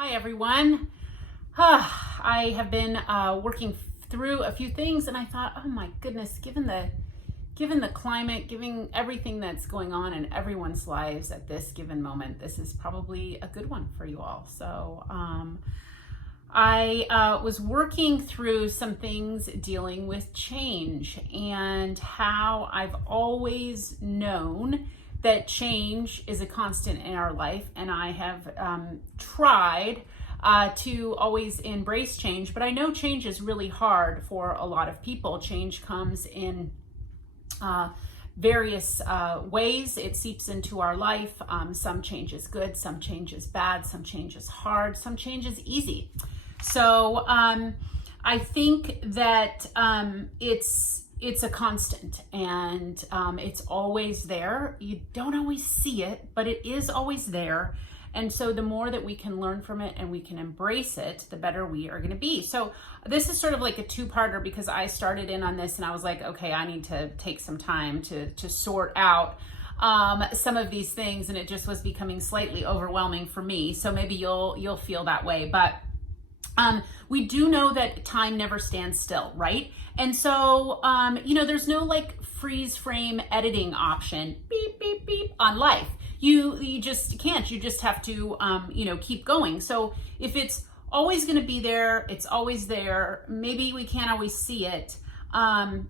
Hi everyone. I have been working through a few things, and I thought, oh my goodness, given the climate, given everything that's going on in everyone's lives at this given moment, this is probably a good one for you all. So I was working through some things dealing with change and how I've always known that change is a constant in our life, and I have tried to always embrace change, but I know change is really hard for a lot of people. Change comes in various ways. It seeps into our life. Some change is good, some change is bad, some change is hard, some change is easy. So I think that it's a constant, and it's always there. You don't always see it, but it is always there. And so the more that we can learn from it and we can embrace it, the better we are going to be. So this is sort of like a two-parter, because I started in on this and I was like, okay, I need to take some time to sort out some of these things, and it just was becoming slightly overwhelming for me. So maybe you'll feel that way, but we do know that time never stands still, right? And so, there's no like freeze frame editing option, beep, beep, beep, on life. You just can't. You just have to, keep going. So if it's always going to be there, it's always there. Maybe we can't always see it.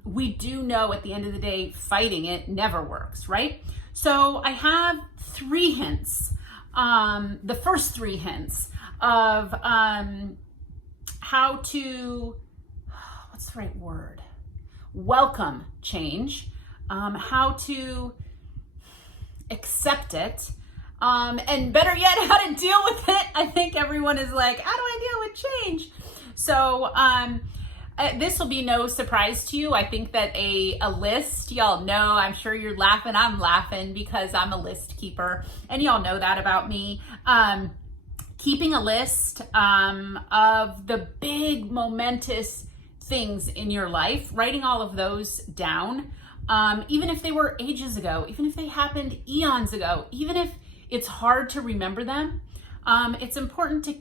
We do know at the end of the day, fighting it never works, right? So I have 3 hints. The first 3 hints of how to, what's the right word? Welcome change, how to accept it, and better yet, how to deal with it. I think everyone is like, how do I deal with change? So this will be no surprise to you. I think that a list, y'all know, I'm sure you're laughing. I'm laughing because I'm a list keeper, and y'all know that about me. Keeping a list of the big momentous things in your life, writing all of those down, even if they were ages ago, even if they happened eons ago, even if it's hard to remember them, it's important to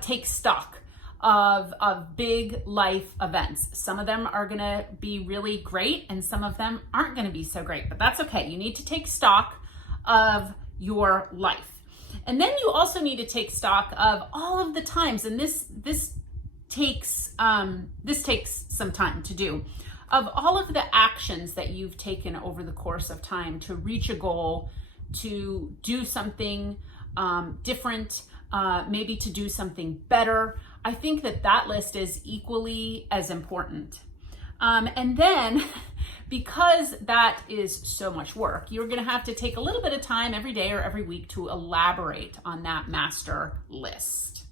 take stock of big life events. Some of them are gonna be really great and some of them aren't gonna be so great, but that's okay. You need to take stock of your life. And then you also need to take stock of all of the times, and this takes some time to do, of all of the actions that you've taken over the course of time to reach a goal, to do something different, maybe to do something better. I think that list is equally as important. And then, because that is so much work, you're going to have to take a little bit of time every day or every week to elaborate on that master list.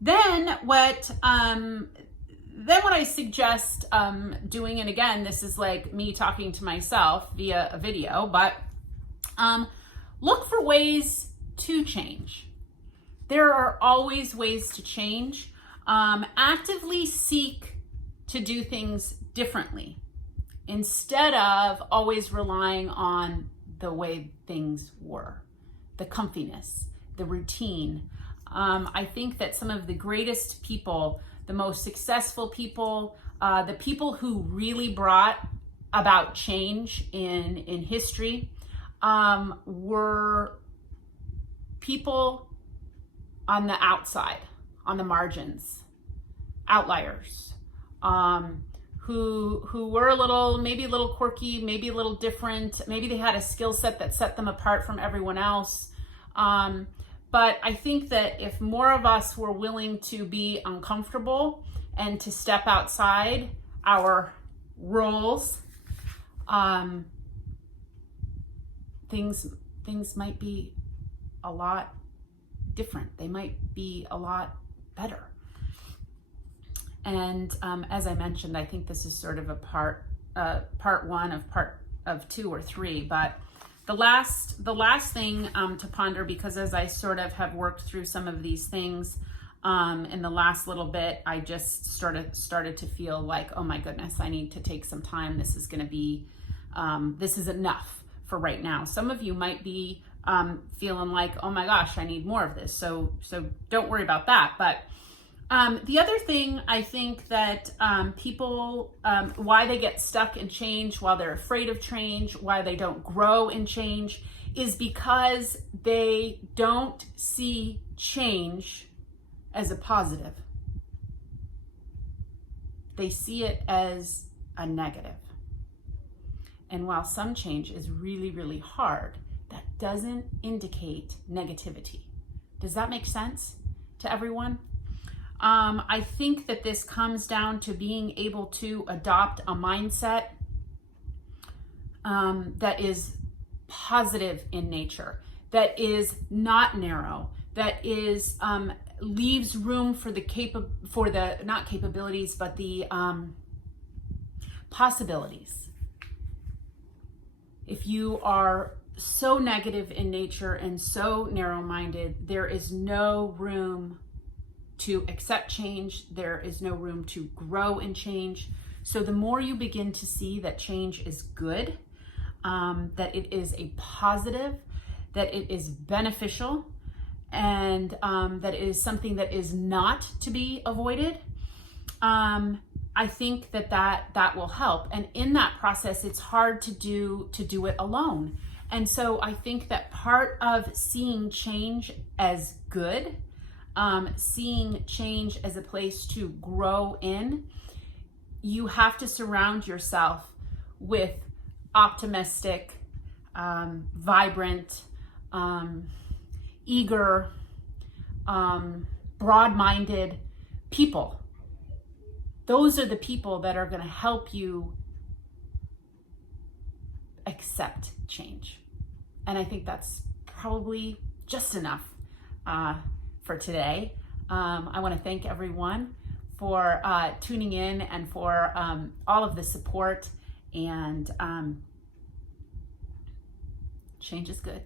Then what I suggest doing, and again, this is like me talking to myself via a video, but look for ways to change. There are always ways to change. Actively seek to do things differently instead of always relying on the way things were, the comfiness, the routine. I think that some of the greatest people, the most successful people, the people who really brought about change in history, were people on the outside, on the margins, outliers, who were maybe a little quirky, maybe a little different, maybe they had a skill set that set them apart from everyone else. But I think that if more of us were willing to be uncomfortable and to step outside our roles, things might be a lot different. They might be a lot better. And as I mentioned, I think this is sort of a part 1 of 2 or 3. But the last thing to ponder, because as I sort of have worked through some of these things in the last little bit, I just started to feel like, oh my goodness, I need to take some time. This is going to be this is enough for right now. Some of you might be feeling like, oh my gosh, I need more of this. So don't worry about that. But the other thing I think that people, why they get stuck in change, while they're afraid of change, why they don't grow in change, is because they don't see change as a positive. They see it as a negative. And while some change is really, really hard, that doesn't indicate negativity. Does that make sense to everyone? I think that this comes down to being able to adopt a mindset that is positive in nature, that is not narrow, that is leaves room for the not capabilities, but the possibilities. If you are so negative in nature and so narrow-minded, there is no room to accept change. There is no room to grow in change. So the more you begin to see that change is good, that it is a positive, that it is beneficial, and that it is something that is not to be avoided, I think that will help. And in that process, it's hard to do it alone. And so I think that part of seeing change as good, seeing change as a place to grow in, you have to surround yourself with optimistic, vibrant, eager, broad-minded people. Those are the people that are going to help you accept change. And I think that's probably just enough for today. I want to thank everyone for tuning in and for all of the support. And change is good.